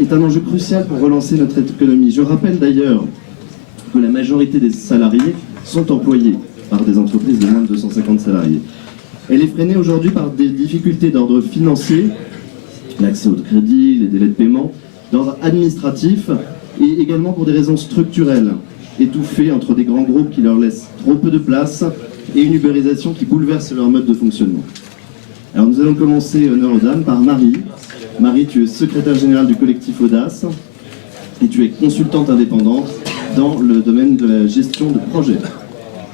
est un enjeu crucial pour relancer notre économie. Je rappelle d'ailleurs que la majorité des salariés sont employés par des entreprises de moins de 250 salariés. Elle est freinée aujourd'hui par des difficultés d'ordre financier, l'accès au crédit, les délais de paiement, d'ordre administratif, et également pour des raisons structurelles, étouffées entre des grands groupes qui leur laissent trop peu de place et une ubérisation qui bouleverse leur mode de fonctionnement. Alors nous allons commencer, honneur aux dames, par Marie. Marie, tu es secrétaire générale du collectif Audace et tu es consultante indépendante dans le domaine de la gestion de projets.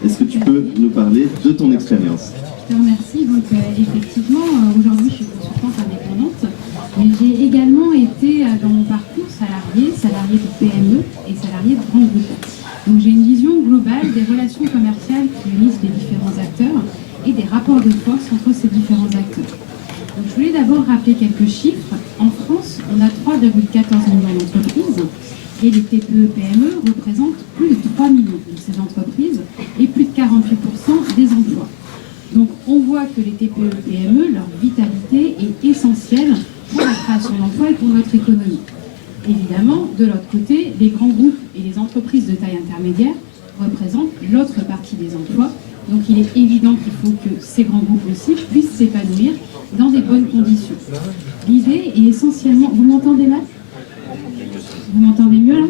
Est-ce que tu peux nous parler de ton expérience? Je te remercie. Donc, effectivement, aujourd'hui, je suis consultante indépendante, mais j'ai également été, dans mon parcours, salarié de PME et salarié de grands groupes. Donc, j'ai une vision globale des relations commerciales qui unissent les différents acteurs et des rapports de force entre ces différents acteurs. Donc, je voulais d'abord rappeler quelques chiffres. En France, on a 3,14 millions d'entreprises et les TPE-PME représentent plus de 3 millions de ces entreprises et plus de 48% des emplois. Donc on voit que les TPE-PME, leur vitalité est essentielle pour la création d'emplois et pour notre économie. Évidemment, de l'autre côté, les grands groupes et les entreprises de taille intermédiaire représentent l'autre partie des emplois. Donc il est évident qu'il faut que ces grands groupes aussi puissent s'épanouir dans des bonnes conditions. L'idée est essentiellement... Vous m'entendez là? Vous m'entendez mieux là?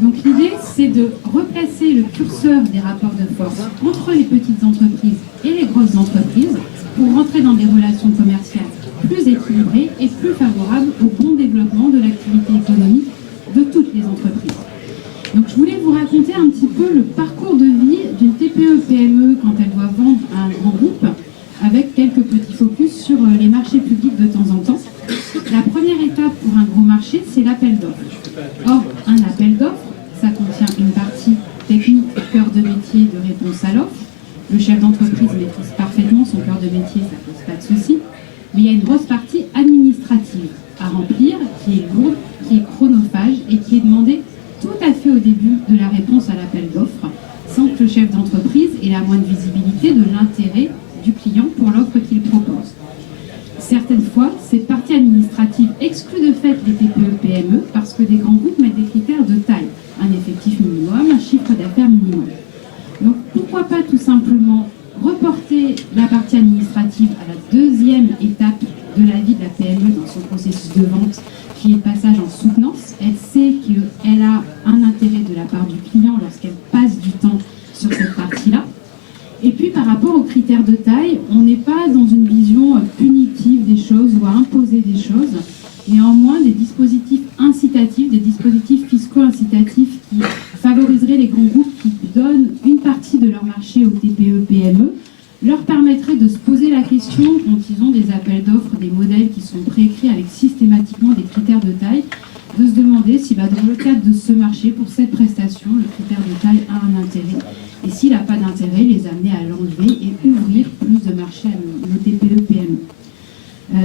Donc l'idée, c'est de replacer le curseur des rapports de force entre les petites entreprises et les grosses entreprises pour rentrer dans des relations commerciales plus équilibrées et plus favorables au bon développement de l'activité économique de toutes les entreprises. Donc je voulais vous raconter un petit peu le parcours de vie d'une TPE-PME quand elle doit vendre à un grand groupe, avec quelques petits focus sur les marchés publics de temps en temps. La première étape pour un gros marché, c'est l'appel d'offres. Or, un appel d'offres, ça contient une partie technique, cœur de métier de réponse à l'offre. Le chef d'entreprise maîtrise parfaitement son cœur de métier, ça ne pose pas de souci. Mais il y a une grosse partie administrative à remplir, qui est lourde, qui est chronophage et qui est demandée tout à fait au début de la réponse à l'appel d'offres, sans que le chef d'entreprise ait la moindre visibilité de l'intérêt du client pour l'offre qu'il propose. Certaines fois, cette partie administrative exclut de fait les TPE-PME parce que des grands groupes mettent des critères de taille, un effectif minimum, un chiffre d'affaires minimum. Donc pourquoi pas tout simplement reporter la partie administrative à la deuxième étape de la vie de la PME dans son processus de vente, qui est le passage en soutenance. Elle sait qu'elle a un intérêt de la part du client lorsqu'elle passe du temps sur cette partie-là. Et puis par rapport aux critères de taille, on n'est pas dans une vision punitive des choses ou à imposer des choses, néanmoins des dispositifs incitatifs, des dispositifs fiscaux incitatifs qui favoriseraient les grands groupes qui donnent une partie de leur marché aux TPE-PME, leur permettraient de se poser la question quand ils ont des appels d'offres, des modèles qui sont préécrits avec systématiquement des critères de taille, de se demander si dans le cadre de ce marché, pour cette prestation, le critère de taille a un intérêt. Et s'il n'a pas d'intérêt, les amener à l'enlever et ouvrir plus de marchés à nos TPE-PME.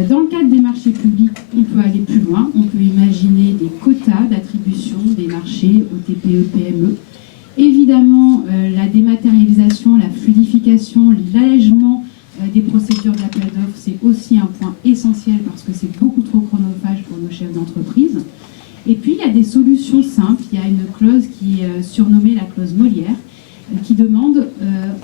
Dans le cadre des marchés publics, on peut aller plus loin. On peut imaginer des quotas d'attribution des marchés aux TPE-PME. Évidemment, la dématérialisation, la fluidification, l'allègement des procédures d'appel d'offres, c'est aussi un point essentiel parce que c'est beaucoup trop chronophage pour nos chefs d'entreprise. Et puis, il y a des solutions simples. Il y a une clause qui est surnommée la clause Molière, qui demande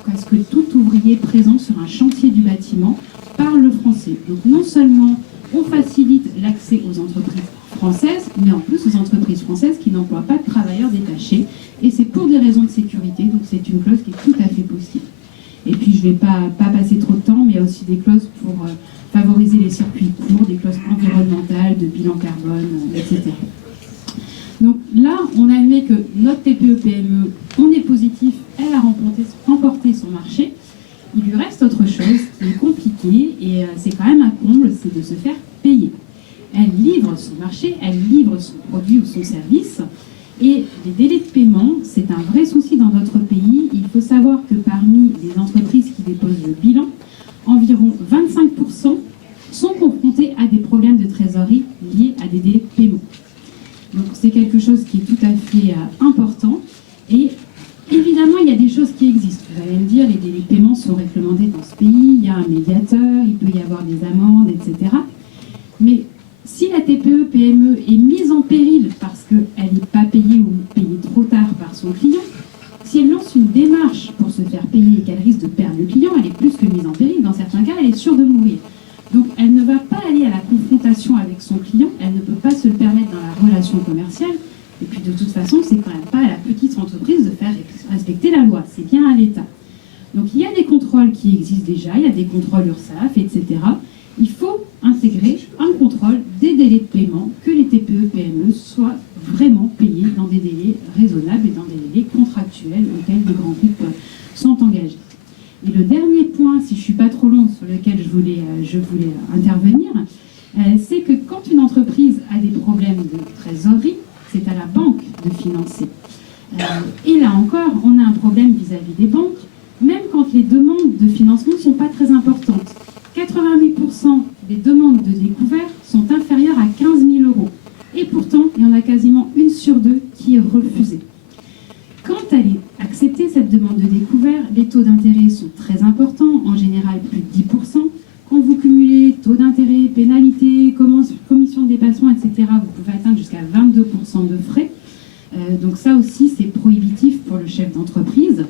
à ce que tout ouvrier présent sur un chantier du bâtiment parle français. Donc non seulement on facilite l'accès aux entreprises françaises, mais en plus aux entreprises françaises qui n'emploient pas de travailleurs détachés. Et c'est pour des raisons de sécurité, donc c'est une clause qui est tout à fait possible. Et puis je ne vais pas passer trop de temps, mais il y a aussi des clauses pour favoriser les circuits courts, des clauses environnementales, de bilan carbone, etc. Donc là, on admet que notre TPE-PME, on est positif, elle a remporté son marché. Il lui reste autre chose qui est compliqué et c'est quand même un comble, c'est de se faire payer. Elle livre son marché, elle livre son produit ou son service et les délais de paiement, c'est un vrai souci dans notre pays. Il faut savoir que parmi les entreprises qui déposent le bilan, environ 25% sont confrontés à des problèmes de trésorerie liés à des délais de paiement. Donc c'est quelque chose qui est tout à fait important et évidemment il y a des choses qui existent. Vous allez me dire, les délais de paiement sont réglementés dans ce pays, il y a un médiateur, il peut y avoir des amendes, etc. Mais si la TPE TPE-PME est mise en péril parce qu'elle n'est pas payée ou payée trop tard par son client, si elle lance une démarche pour se faire payer et qu'elle risque de perdre le client, elle est plus que mise en péril. Dans certains cas, elle est sûre de mourir. Donc, elle ne va pas aller à la confrontation avec son client, elle ne peut pas se le permettre dans la relation commerciale. Et puis, de toute façon, c'est quand même pas à la petite entreprise de faire respecter la loi, c'est bien à l'État. Donc, il y a des contrôles qui existent déjà, il y a des contrôles URSSAF, etc. Il faut intégrer un contrôle des délais de paiement, que les TPE-PME soient vraiment payés dans des délais raisonnables et dans des délais contractuels auxquels les grands groupes sont engagés. Et le dernier point, si je ne suis pas trop longue, sur lequel je voulais intervenir, c'est que quand une entreprise a des problèmes de trésorerie, c'est à la banque de financer. Et là encore, on a un problème vis-à-vis des banques, même quand les demandes de financement ne sont pas très importantes. 88% des demandes de découvert sont inférieures à 15 000 €. Et pourtant, il y en a quasiment 1 sur 2 qui est refusée. Quand elle est acceptée, cette demande de découvert, les taux d'intérêt sont très importants, en général plus de 10%. Quand vous cumulez taux d'intérêt, pénalités, commission de dépassement, etc., vous pouvez atteindre jusqu'à 22% de frais. Donc ça aussi, c'est prohibitif pour le chef d'entreprise.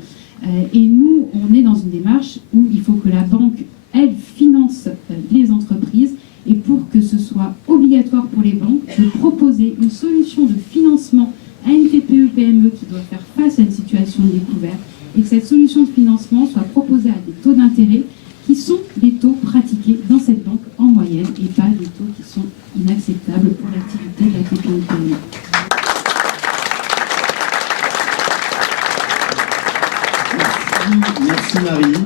Et nous, on est dans une démarche où il faut que la banque, elle, finance les entreprises. Et pour que ce soit obligatoire pour les banques de proposer une solution de financement à une TPE-PME qui doit faire face à une situation de découvert, et que cette solution de financement soit proposée à des taux d'intérêt qui sont les taux pratiqués dans cette banque en moyenne et pas des taux qui sont inacceptables pour l'activité de la TPE-PME. Merci Marie.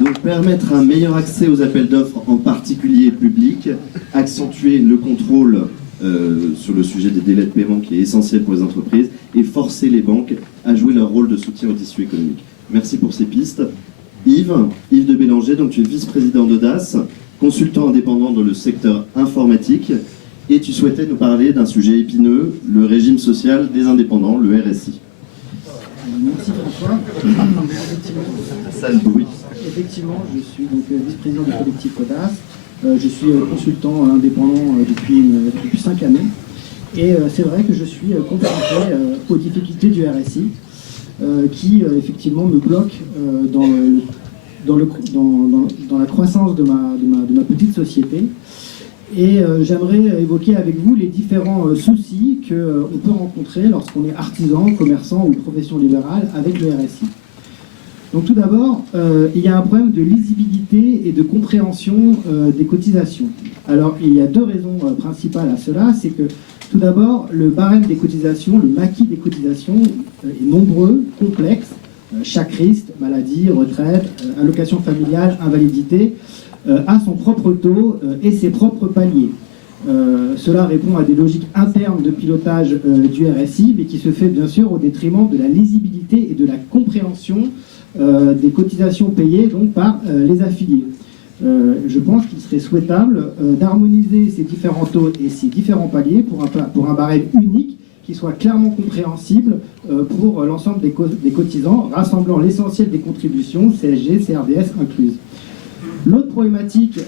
Donc permettre un meilleur accès aux appels d'offres, en particulier publics, accentuer le contrôle sur le sujet des délais de paiement qui est essentiel pour les entreprises et forcer les banques à jouer leur rôle de soutien au tissu économique. Merci pour ces pistes. Yves de Bélanger, donc tu es vice-président d'Audace, consultant indépendant dans le secteur informatique et tu souhaitais nous parler d'un sujet épineux, le régime social des indépendants, le RSI. Merci François. Ça le bruit. Effectivement, je suis donc vice-président du collectif Audace. Je suis consultant indépendant depuis 5 années. Et c'est vrai que je suis confronté aux difficultés du RSI qui effectivement me bloquent dans la croissance de ma petite société. Et j'aimerais évoquer avec vous les différents soucis qu'on peut rencontrer lorsqu'on est artisan, commerçant ou profession libérale avec le RSI. Donc tout d'abord, il y a un problème de lisibilité et de compréhension des cotisations. Alors il y a 2 raisons principales à cela, c'est que tout d'abord, le barème des cotisations, le maquis des cotisations est nombreux, complexe. Chaque risque, maladie, retraite, allocation familiale, invalidité, a son propre taux et ses propres paliers. Cela répond à des logiques internes de pilotage du RSI, mais qui se fait bien sûr au détriment de la lisibilité et de la compréhension des cotisations payées donc, par les affiliés. Je pense qu'il serait souhaitable d'harmoniser ces différents taux et ces différents paliers pour un barème unique qui soit clairement compréhensible pour l'ensemble des cotisants, rassemblant l'essentiel des contributions, CSG, CRDS incluses. L'autre problématique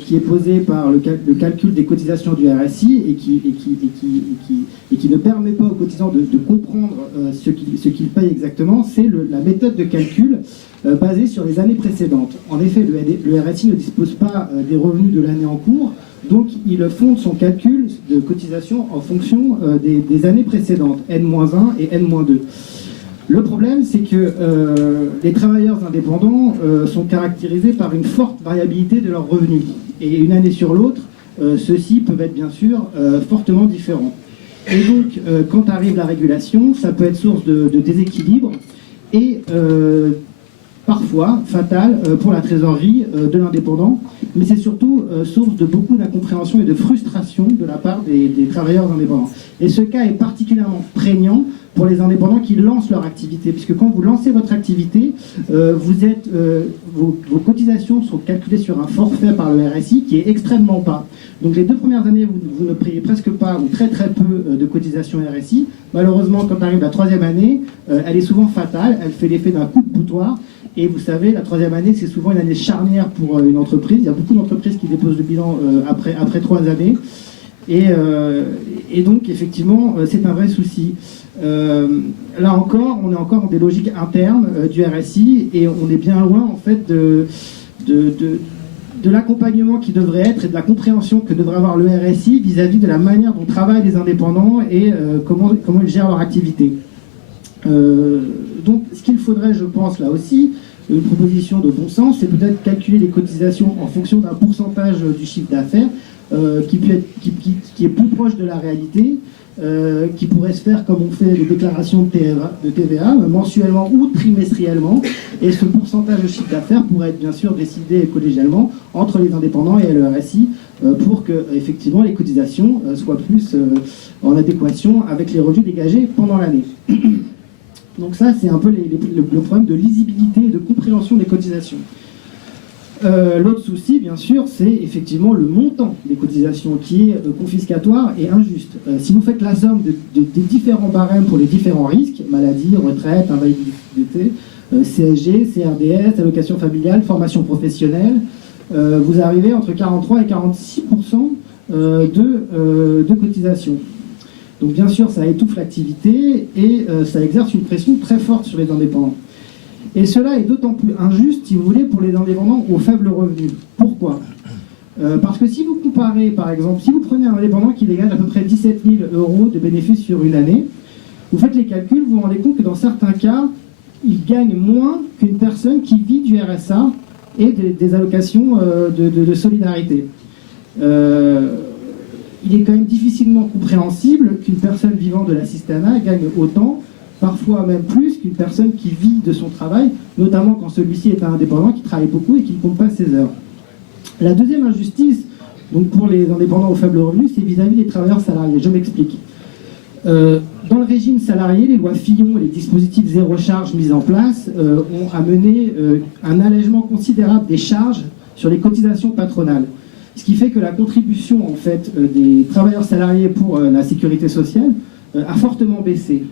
qui est posée par le calcul des cotisations du RSI et qui ne permet pas aux cotisants de comprendre ce qu'ils payent exactement, c'est la méthode de calcul basée sur les années précédentes. En effet, le RSI ne dispose pas des revenus de l'année en cours, donc il fonde son calcul de cotisation en fonction des années précédentes, N-1 et N-2. Le problème, c'est que les travailleurs indépendants sont caractérisés par une forte variabilité de leurs revenus. Et une année sur l'autre, ceux-ci peuvent être bien sûr fortement différents. Et donc, quand arrive la régulation, ça peut être source de déséquilibre et parfois fatal pour la trésorerie de l'indépendant, mais c'est surtout source de beaucoup d'incompréhension et de frustration de la part des travailleurs indépendants. Et ce cas est particulièrement prégnant pour les indépendants qui lancent leur activité, puisque quand vous lancez votre activité, vos cotisations sont calculées sur un forfait par le RSI qui est extrêmement bas. Donc les 2 premières années, vous ne payez presque pas ou très très peu de cotisations RSI. Malheureusement, quand arrive la 3e année, elle est souvent fatale, elle fait l'effet d'un coup de boutoir. Et vous savez, la 3e année, c'est souvent une année charnière pour une entreprise. Il y a beaucoup d'entreprises qui déposent le bilan après 3 années. Et donc, effectivement, c'est un vrai souci. Là encore, on est encore dans des logiques internes du RSI et on est bien loin, en fait, de l'accompagnement qui devrait être et de la compréhension que devrait avoir le RSI vis-à-vis de la manière dont travaillent les indépendants et comment ils gèrent leur activité. Donc, ce qu'il faudrait, je pense, là aussi, une proposition de bon sens, c'est peut-être calculer les cotisations en fonction d'un pourcentage du chiffre d'affaires qui est plus proche de la réalité, qui pourrait se faire comme on fait les déclarations de TVA mensuellement ou trimestriellement, et ce pourcentage de chiffre d'affaires pourrait être bien sûr décidé collégialement entre les indépendants et le RSI pour que effectivement les cotisations soient plus en adéquation avec les revenus dégagés pendant l'année. Donc ça, c'est un peu le problème de lisibilité et de compréhension des cotisations. L'autre souci, bien sûr, c'est effectivement le montant des cotisations qui est confiscatoire et injuste. Si vous faites la somme des différents barèmes pour les différents risques, maladie, retraite, invalidité, CSG, CRDS, allocation familiale, formation professionnelle, vous arrivez entre 43 et 46% de cotisations. Donc bien sûr, ça étouffe l'activité et ça exerce une pression très forte sur les indépendants. Et cela est d'autant plus injuste, si vous voulez, pour les indépendants aux faibles revenus. Pourquoi ? Parce que si vous comparez, par exemple, si vous prenez un indépendant qui dégage à peu près 17 000 € de bénéfices sur une année, vous faites les calculs, vous vous rendez compte que dans certains cas, il gagne moins qu'une personne qui vit du RSA et des allocations de solidarité. Il est quand même difficilement compréhensible qu'une personne vivant de l'assistanat gagne autant, parfois même plus qu'une personne qui vit de son travail, notamment quand celui-ci est un indépendant qui travaille beaucoup et qui ne compte pas ses heures. La deuxième injustice, donc pour les indépendants aux faibles revenus, c'est vis-à-vis des travailleurs salariés. Je m'explique. Dans le régime salarié, les lois Fillon et les dispositifs zéro charge mis en place ont amené un allègement considérable des charges sur les cotisations patronales. Ce qui fait que la contribution en fait, des travailleurs salariés pour la sécurité sociale a fortement baissé.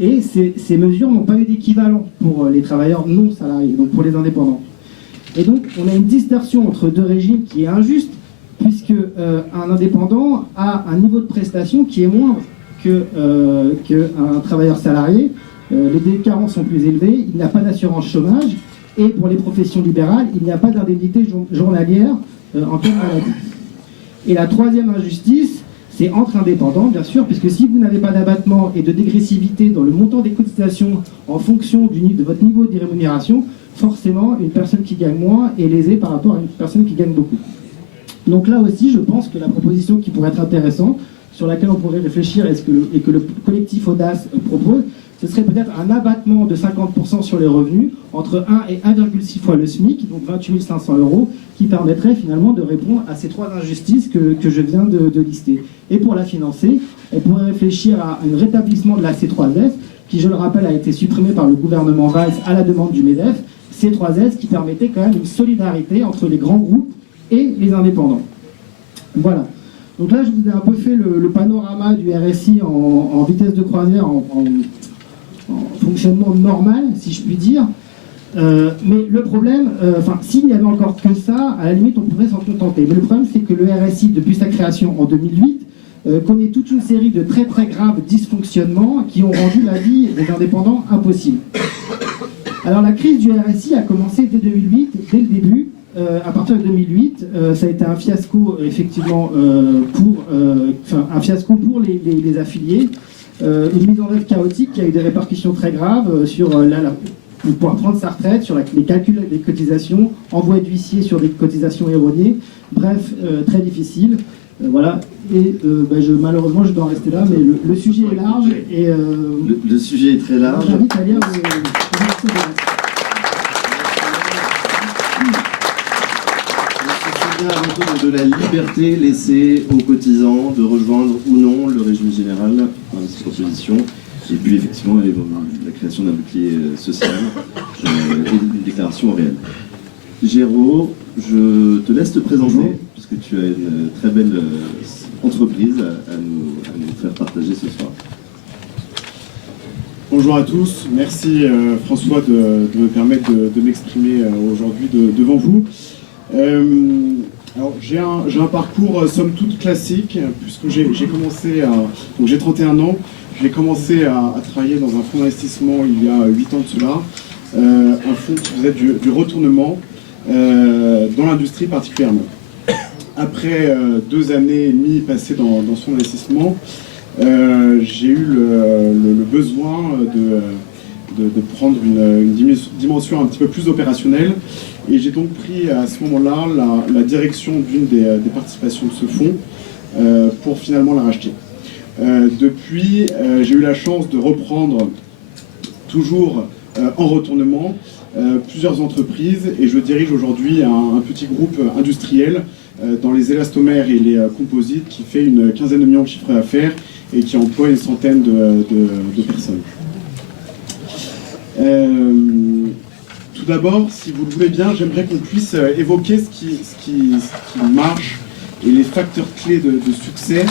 Et ces mesures n'ont pas eu d'équivalent pour les travailleurs non salariés, donc pour les indépendants. Et donc on a une distorsion entre deux régimes qui est injuste, puisque un indépendant a un niveau de prestation qui est moindre qu'un travailleur salarié. Les déclarants sont plus élevés, il n'y a pas d'assurance chômage, et pour les professions libérales, il n'y a pas d'indemnité journalière en cas de maladie. Et la troisième injustice, c'est entre indépendants, bien sûr, puisque si vous n'avez pas d'abattement et de dégressivité dans le montant des cotisations en fonction de votre niveau de rémunération, forcément, une personne qui gagne moins est lésée par rapport à une personne qui gagne beaucoup. Donc là aussi, je pense que la proposition qui pourrait être intéressante, sur laquelle on pourrait réfléchir et que le collectif Audace propose, ce serait peut-être un abattement de 50% sur les revenus, entre 1 et 1,6 fois le SMIC, donc 28 500 €, qui permettrait finalement de répondre à ces trois injustices que je viens de lister. Et pour la financer, on pourrait réfléchir à un rétablissement de la C3S, qui, je le rappelle, a été supprimée par le gouvernement Valls à la demande du MEDEF, C3S qui permettait quand même une solidarité entre les grands groupes et les indépendants. Voilà. Donc là, je vous ai un peu fait le panorama du RSI en vitesse de croisière, en fonctionnement normal, si je puis dire. Mais le problème, s'il n'y avait encore que ça, à la limite, on pourrait s'en contenter. Mais le problème, c'est que le RSI, depuis sa création en 2008, connaît toute une série de très très graves dysfonctionnements qui ont rendu la vie des indépendants impossible. Alors la crise du RSI a commencé dès 2008, dès le début. À partir de 2008, ça a été un fiasco effectivement un fiasco pour les affiliés, une mise en œuvre chaotique qui a eu des répercussions très graves sur pour pouvoir prendre sa retraite, sur les calculs des cotisations, envoi d'huissier sur des cotisations erronées, bref, très difficile. Voilà, et malheureusement je dois en rester là, mais le sujet est large et le sujet est très large. J'invite à lire de la liberté laissée aux cotisants de rejoindre ou non le régime général dans cette proposition, et puis effectivement la création d'un bouclier social et une déclaration réelle. Géraud, je te laisse te présenter, puisque tu as une très belle entreprise à nous faire partager ce soir. Bonjour à tous, merci François de me permettre de m'exprimer aujourd'hui devant vous. Alors, j'ai un parcours somme toute classique, puisque j'ai 31 ans, j'ai commencé à travailler dans un fonds d'investissement il y a 8 ans de cela, un fonds qui faisait du retournement dans l'industrie particulièrement. Après 2 années et demie passées dans ce fonds d'investissement, j'ai eu le besoin de prendre une dimension un petit peu plus opérationnelle. Et j'ai donc pris à ce moment-là la direction d'une des participations de ce fonds pour finalement la racheter. Depuis, j'ai eu la chance de reprendre, toujours en retournement, plusieurs entreprises, et je dirige aujourd'hui un petit groupe industriel dans les élastomères et les composites qui fait une quinzaine de millions de chiffres d'affaires et qui emploie une centaine de personnes. Tout d'abord, si vous le voulez bien, j'aimerais qu'on puisse évoquer ce qui marche et les facteurs clés de succès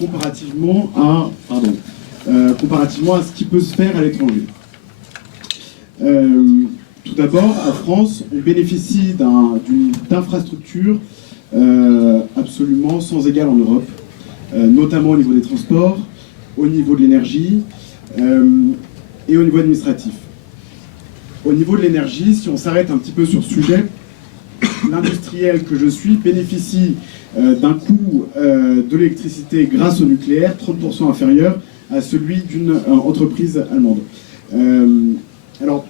comparativement à ce qui peut se faire à l'étranger. Tout d'abord, en France, on bénéficie d'infrastructures absolument sans égale en Europe, notamment au niveau des transports, au niveau de l'énergie et au niveau administratif. Au niveau de l'énergie, si on s'arrête un petit peu sur ce sujet, l'industriel que je suis bénéficie d'un coût de l'électricité grâce au nucléaire 30% inférieur à celui d'une entreprise allemande. Alors,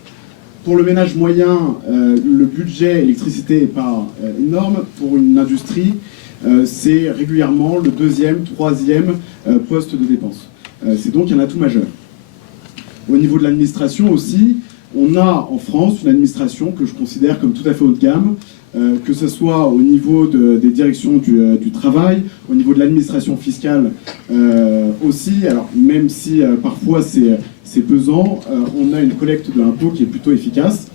pour le ménage moyen, le budget électricité n'est pas énorme. Pour une industrie, c'est régulièrement le 2e, 3e poste de dépense. C'est donc un atout majeur. Au niveau de l'administration aussi, on a en France une administration que je considère comme tout à fait haut de gamme, que ce soit au niveau des directions du travail, au niveau de l'administration fiscale aussi. Alors même si parfois c'est pesant, on a une collecte de l'impôt qui est plutôt efficace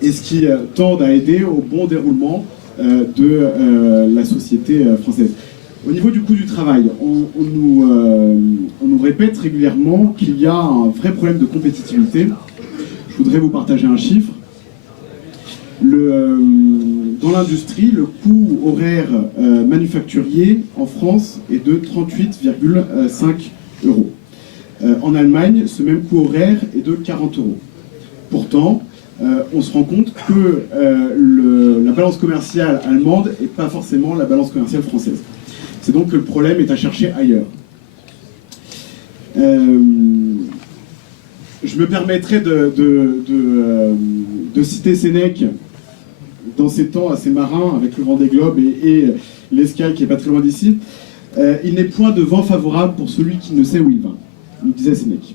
et ce qui tend à aider au bon déroulement de la société française. Au niveau du coût du travail, on nous répète régulièrement qu'il y a un vrai problème de compétitivité. Je voudrais vous partager un chiffre. Dans l'industrie, le coût horaire manufacturier en France est de 38,5 euros. En Allemagne, ce même coût horaire est de 40 euros. Pourtant, on se rend compte que la balance commerciale allemande n'est pas forcément la balance commerciale française. C'est donc que le problème est à chercher ailleurs. Je me permettrai de citer Sénèque dans ces temps assez marins avec le Vendée Globe et l'escale qui n'est pas très loin d'ici. Il n'est point de vent favorable pour celui qui ne sait où il va, nous disait Sénèque.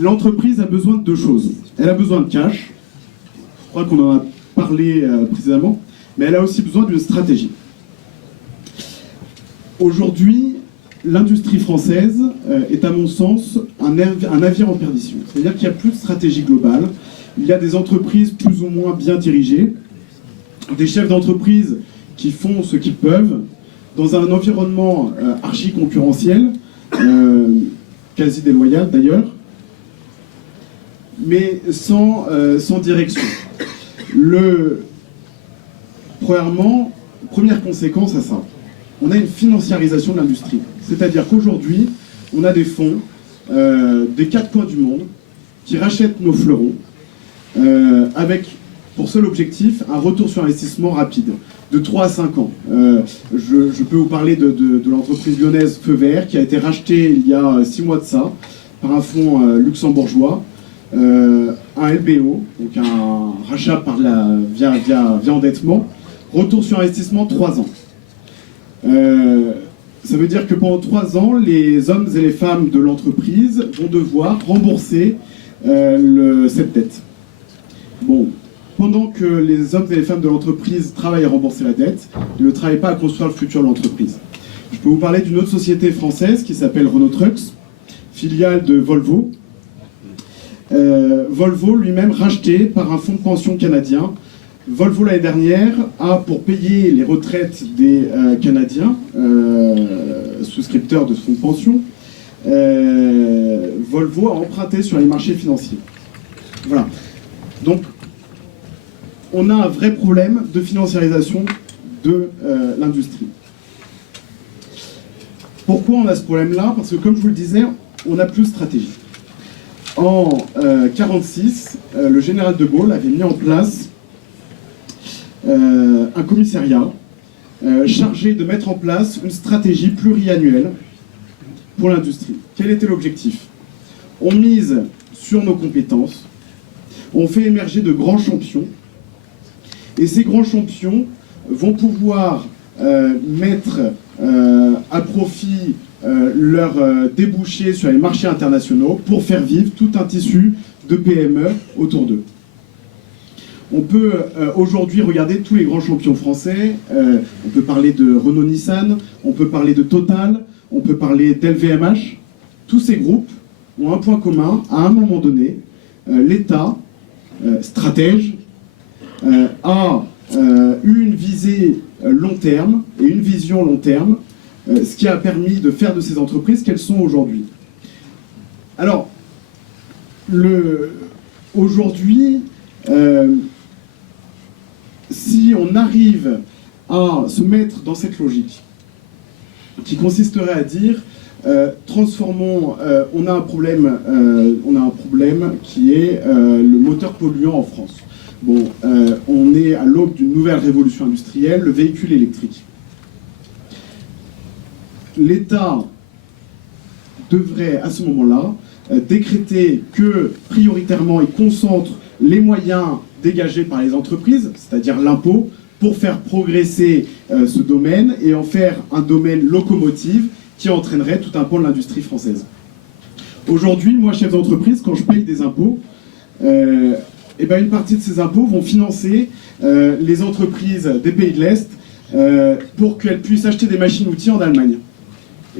L'entreprise a besoin de 2 choses. Elle a besoin de cash, je crois qu'on en a parlé précédemment, mais elle a aussi besoin d'une stratégie. Aujourd'hui, l'industrie française est à mon sens un navire en perdition. C'est-à-dire qu'il n'y a plus de stratégie globale, il y a des entreprises plus ou moins bien dirigées, des chefs d'entreprise qui font ce qu'ils peuvent, dans un environnement archi-concurrentiel, quasi déloyal d'ailleurs, mais sans direction. Première conséquence à ça, on a une financiarisation de l'industrie. C'est-à-dire qu'aujourd'hui, on a des fonds des 4 coins du monde qui rachètent nos fleurons avec pour seul objectif un retour sur investissement rapide, de 3 à 5 ans. Je peux vous parler de l'entreprise lyonnaise Feu Vert qui a été rachetée il y a 6 mois de ça par un fonds luxembourgeois, un LBO, donc un rachat via endettement, retour sur investissement 3 ans. Ça veut dire que pendant 3 ans, les hommes et les femmes de l'entreprise vont devoir rembourser cette dette. Bon, pendant que les hommes et les femmes de l'entreprise travaillent à rembourser la dette, ils ne travaillent pas à construire le futur de l'entreprise. Je peux vous parler d'une autre société française qui s'appelle Renault Trucks, filiale de Volvo. Volvo lui-même racheté par un fonds de pension canadien. Volvo l'année dernière a, pour payer les retraites des Canadiens, souscripteurs de ce fonds de pension, Volvo a emprunté sur les marchés financiers. Voilà. Donc, on a un vrai problème de financiarisation de l'industrie. Pourquoi on a ce problème-là? Parce que, comme je vous le disais, on n'a plus de stratégie. En 1946, le général de Gaulle avait mis en place un commissariat chargé de mettre en place une stratégie pluriannuelle pour l'industrie. Quel était l'objectif? On mise sur nos compétences, on fait émerger de grands champions, et ces grands champions vont pouvoir mettre à profit leurs débouchés sur les marchés internationaux pour faire vivre tout un tissu de PME autour d'eux. On peut aujourd'hui regarder tous les grands champions français, on peut parler de Renault-Nissan, on peut parler de Total, on peut parler d'LVMH. Tous ces groupes ont un point commun: à un moment donné, l'État, stratège, a eu une visée long terme et une vision long terme, ce qui a permis de faire de ces entreprises qu'elles sont aujourd'hui. Alors, aujourd'hui, si on arrive à se mettre dans cette logique, qui consisterait à dire transformons, on a un problème qui est le moteur polluant en France. Bon, on est à l'aube d'une nouvelle révolution industrielle, le véhicule électrique. L'État devrait à ce moment-là décréter que prioritairement il concentre les moyens dégagés par les entreprises, c'est-à-dire l'impôt, pour faire progresser ce domaine et en faire un domaine locomotive qui entraînerait tout un pan de l'industrie française. Aujourd'hui, moi, chef d'entreprise, quand je paye des impôts, eh ben, une partie de ces impôts vont financer les entreprises des pays de l'Est pour qu'elles puissent acheter des machines-outils en Allemagne.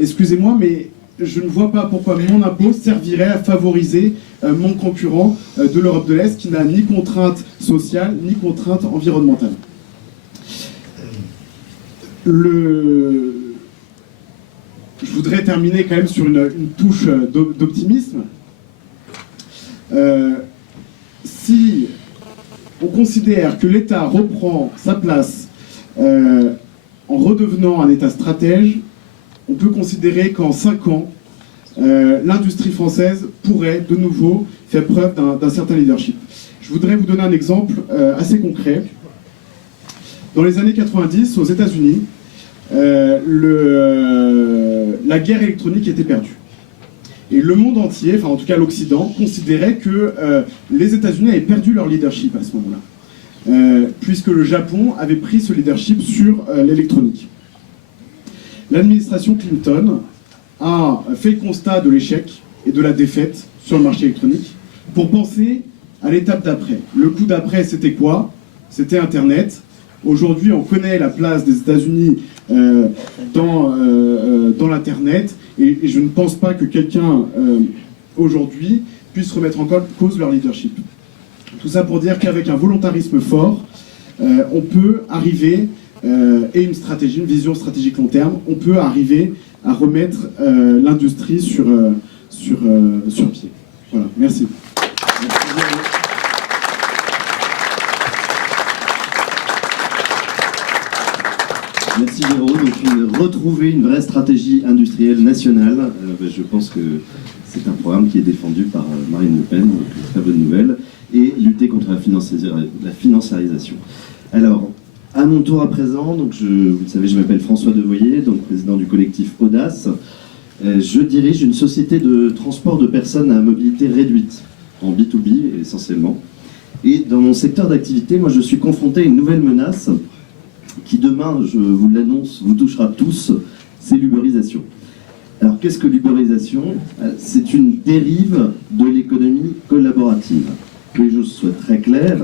Excusez-moi, mais je ne vois pas pourquoi mon impôt servirait à favoriser mon concurrent de l'Europe de l'Est qui n'a ni contrainte sociale ni contrainte environnementale. Je voudrais terminer quand même sur une touche d'optimisme. Si on considère que l'État reprend sa place en redevenant un État stratège, on peut considérer qu'en 5 ans, l'industrie française pourrait de nouveau faire preuve d'un certain leadership. Je voudrais vous donner un exemple assez concret. Dans les années 90, aux États-Unis, la guerre électronique était perdue. Et le monde entier, enfin en tout cas l'Occident, considérait que les États-Unis avaient perdu leur leadership à ce moment-là, puisque le Japon avait pris ce leadership sur l'électronique. L'administration Clinton a fait le constat de l'échec et de la défaite sur le marché électronique pour penser à l'étape d'après. Le coup d'après, c'était quoi? C'était Internet. Aujourd'hui, on connaît la place des États-Unis dans l'Internet, et je ne pense pas que quelqu'un aujourd'hui puisse remettre en cause leur leadership. Tout ça pour dire qu'avec un volontarisme fort, on peut arriver, et une stratégie, une vision stratégique long terme, on peut arriver à remettre l'industrie sur pied. Voilà, merci. Merci Véro. Donc retrouver une vraie stratégie industrielle nationale, je pense que c'est un programme qui est défendu par Marine Le Pen, donc une très bonne nouvelle, et lutter contre la financiarisation. Alors, à mon tour à présent, donc vous le savez, je m'appelle François Devoyer, donc président du collectif Audace. Je dirige une société de transport de personnes à mobilité réduite, en B2B essentiellement. Et dans mon secteur d'activité, moi je suis confronté à une nouvelle menace qui demain, je vous l'annonce, vous touchera tous, c'est l'uberisation. Alors qu'est-ce que l'uberisation? C'est une dérive de l'économie collaborative. Que les choses soient très claires,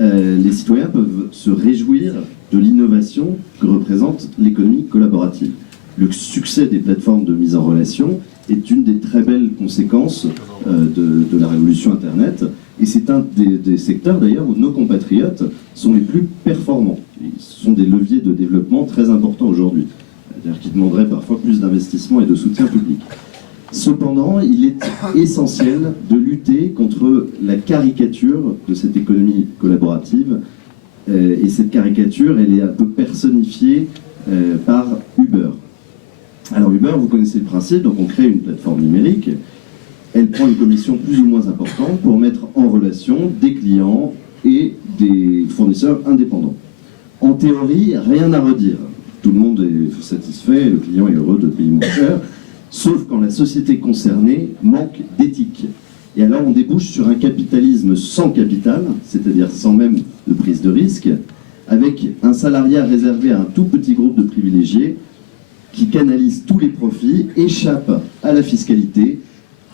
les citoyens peuvent se réjouir de l'innovation que représente l'économie collaborative. Le succès des plateformes de mise en relation est une des très belles conséquences de la révolution Internet, et c'est un des secteurs d'ailleurs où nos compatriotes sont les plus performants. Ce sont des leviers de développement très importants aujourd'hui, c'est-à-dire qui demanderaient parfois plus d'investissement et de soutien public. Cependant, il est essentiel de lutter contre la caricature de cette économie collaborative Et cette caricature, elle est un peu personnifiée par Uber. Alors Uber, vous connaissez le principe, donc on crée une plateforme numérique, elle prend une commission plus ou moins importante pour mettre en relation des clients et des fournisseurs indépendants. En théorie, rien à redire. Tout le monde est satisfait, le client est heureux de payer moins cher, sauf quand la société concernée manque d'éthique. Et alors on débouche sur un capitalisme sans capital, c'est-à-dire sans même de prise de risque, avec un salariat réservé à un tout petit groupe de privilégiés qui canalise tous les profits, échappe à la fiscalité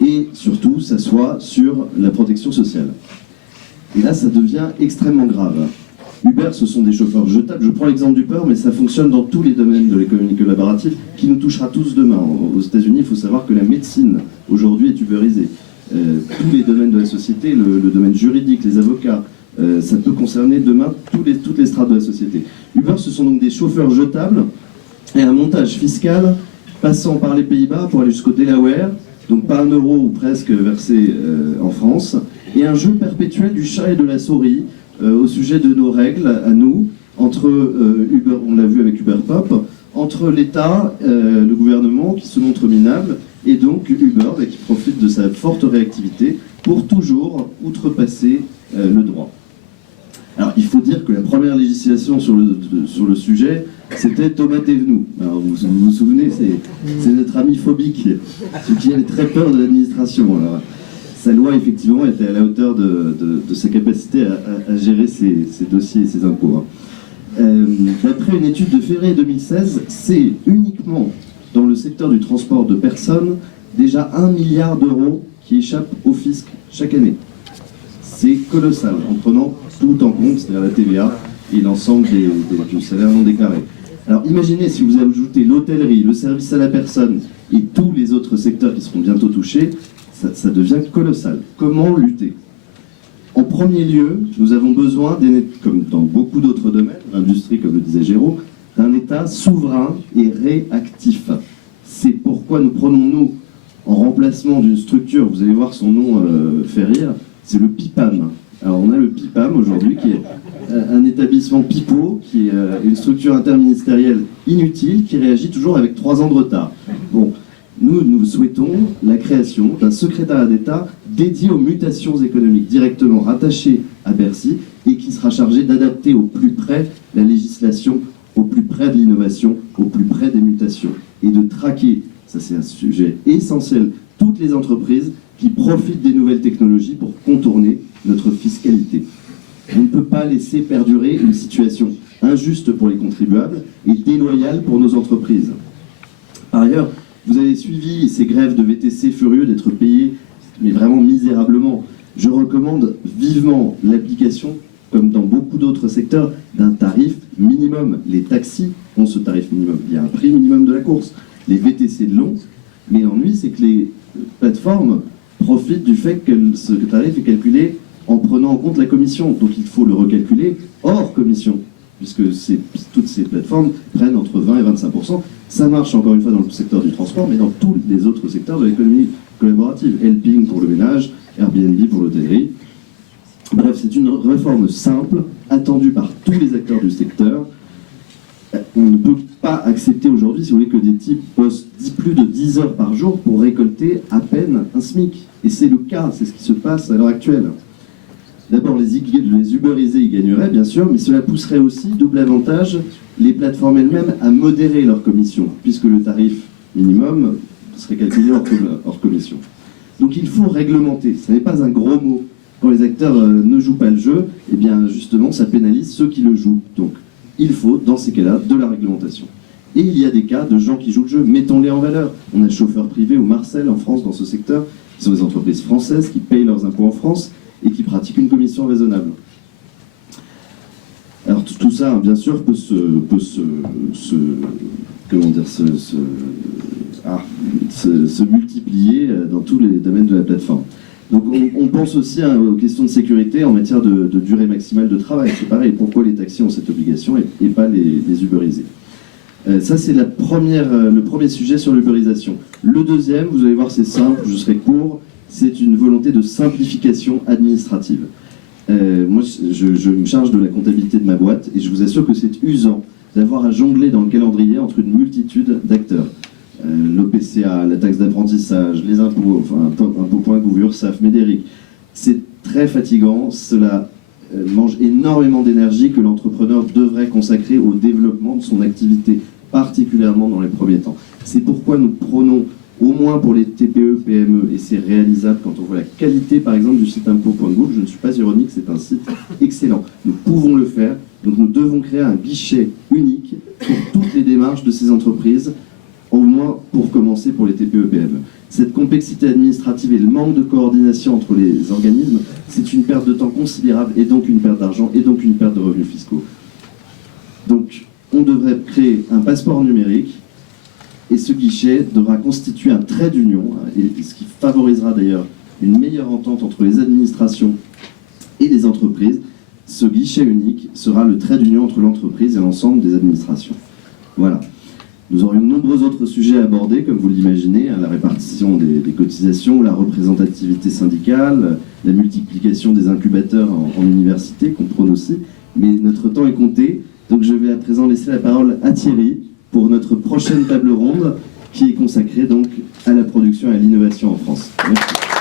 et surtout s'assoit sur la protection sociale. Et là, ça devient extrêmement grave. Uber, ce sont des chauffeurs jetables. Je prends l'exemple d'Uber, mais ça fonctionne dans tous les domaines de l'économie collaborative qui nous touchera tous demain. Aux États-Unis, il faut savoir que la médecine, aujourd'hui, est uberisée. Tous les domaines de la société, le domaine juridique, les avocats, ça peut concerner demain toutes les strates de la société. Uber, ce sont donc des chauffeurs jetables et un montage fiscal passant par les Pays-Bas pour aller jusqu'au Delaware, donc pas 1 euro ou presque versé en France, et un jeu perpétuel du chat et de la souris au sujet de nos règles, à nous, entre Uber, on l'a vu avec Uber Pop, entre l'État, le gouvernement qui se montre minable, et donc Uber qui profite de sa forte réactivité pour toujours outrepasser le droit. Alors il faut dire que la première législation sur le sujet, c'était Tomate et Venou. Alors vous vous souvenez, c'est notre ami phobique, celui qui avait très peur de l'administration. Alors, sa loi, effectivement, était à la hauteur de sa capacité à gérer ses dossiers et ses impôts. D'après une étude de février 2016, c'est uniquement dans le secteur du transport de personnes déjà 1 milliard d'euros qui échappent au fisc chaque année. C'est colossal, en prenant tout en compte, c'est-à-dire la TVA et l'ensemble du salaire non déclaré. Alors imaginez si vous ajoutez l'hôtellerie, le service à la personne et tous les autres secteurs qui seront bientôt touchés, ça devient colossal. Comment lutter? En premier lieu, nous avons besoin, comme dans beaucoup d'autres domaines, l'industrie comme le disait Géraud, d'un État souverain et réactif. C'est pourquoi nous prenons, en remplacement d'une structure, vous allez voir son nom fait rire, c'est le PIPAM. Alors on a le PIPAM aujourd'hui qui est un établissement pipeau, qui est une structure interministérielle inutile, qui réagit toujours avec 3 ans de retard. Bon, nous souhaitons la création d'un secrétariat d'État dédié aux mutations économiques, directement rattaché à Bercy, et qui sera chargé d'adapter au plus près la législation, au plus près de l'innovation, au plus près des mutations, et de traquer, ça c'est un sujet essentiel, toutes les entreprises qui profitent des nouvelles technologies pour contourner notre fiscalité. On ne peut pas laisser perdurer une situation injuste pour les contribuables et déloyale pour nos entreprises. Par ailleurs, vous avez suivi ces grèves de VTC furieux d'être payés, mais vraiment misérablement. Je recommande vivement l'application, comme dans beaucoup d'autres secteurs, d'un tarif minimum. Les taxis ont ce tarif minimum. Il y a un prix minimum de la course. Les VTC l'ont, mais l'ennui, c'est que les plateformes profitent du fait que ce tarif est calculé en prenant en compte la commission. Donc il faut le recalculer hors commission, puisque toutes ces plateformes prennent entre 20 et 25%. Ça marche encore une fois dans le secteur du transport, mais dans tous les autres secteurs de l'économie collaborative. Helping pour le ménage, Airbnb pour l'hôtellerie. Bref, c'est une réforme simple, attendue par tous les acteurs du secteur. On ne peut pas accepter aujourd'hui, si vous voulez, que des types bossent plus de 10 heures par jour pour récolter à peine un SMIC. Et c'est le cas, c'est ce qui se passe à l'heure actuelle. D'abord, les uberisés y gagneraient, bien sûr, mais cela pousserait aussi, double avantage, les plateformes elles-mêmes à modérer leurs commissions, puisque le tarif minimum serait calculé hors commission. Donc il faut réglementer, ce n'est pas un gros mot. Quand les acteurs ne jouent pas le jeu, eh bien justement, ça pénalise ceux qui le jouent. Donc il faut, dans ces cas-là, de la réglementation. Et il y a des cas de gens qui jouent le jeu, mettons-les en valeur. On a le chauffeur privé au Marcel, en France, dans ce secteur, qui sont des entreprises françaises qui payent leurs impôts en France et qui pratiquent une commission raisonnable. Alors tout ça, bien sûr, peut se multiplier dans tous les domaines de la plateforme. Donc on pense aussi aux questions de sécurité en matière de durée maximale de travail. C'est pareil, pourquoi les taxis ont cette obligation et pas les uberisés. Ça, c'est le premier sujet sur l'uberisation. Le deuxième, vous allez voir, c'est simple, je serai court, c'est une volonté de simplification administrative. Moi, je me charge de la comptabilité de ma boîte et je vous assure que c'est usant d'avoir à jongler dans le calendrier entre une multitude d'acteurs. L'OPCA, la taxe d'apprentissage, les impôts, enfin, impôts.gouv, URSSAF, Médéric. C'est très fatigant, cela mange énormément d'énergie que l'entrepreneur devrait consacrer au développement de son activité, particulièrement dans les premiers temps. C'est pourquoi nous prônons, au moins pour les TPE, PME, et c'est réalisable quand on voit la qualité, par exemple, du site impôts.gouv. Je ne suis pas ironique, c'est un site excellent. Nous pouvons le faire, donc nous devons créer un guichet unique pour toutes les démarches de ces entreprises, au moins pour commencer pour les TPE, PME. Cette complexité administrative et le manque de coordination entre les organismes, c'est une perte de temps considérable et donc une perte d'argent et donc une perte de revenus fiscaux. Donc, on devrait créer un passeport numérique et ce guichet devra constituer un trait d'union, et ce qui favorisera d'ailleurs une meilleure entente entre les administrations et les entreprises. Ce guichet unique sera le trait d'union entre l'entreprise et l'ensemble des administrations. Voilà. Nous aurions de nombreux autres sujets à aborder, comme vous l'imaginez, la répartition des cotisations, la représentativité syndicale, la multiplication des incubateurs en université, qu'on prône aussi, mais notre temps est compté, donc je vais à présent laisser la parole à Thierry pour notre prochaine table ronde, qui est consacrée donc à la production et à l'innovation en France. Merci.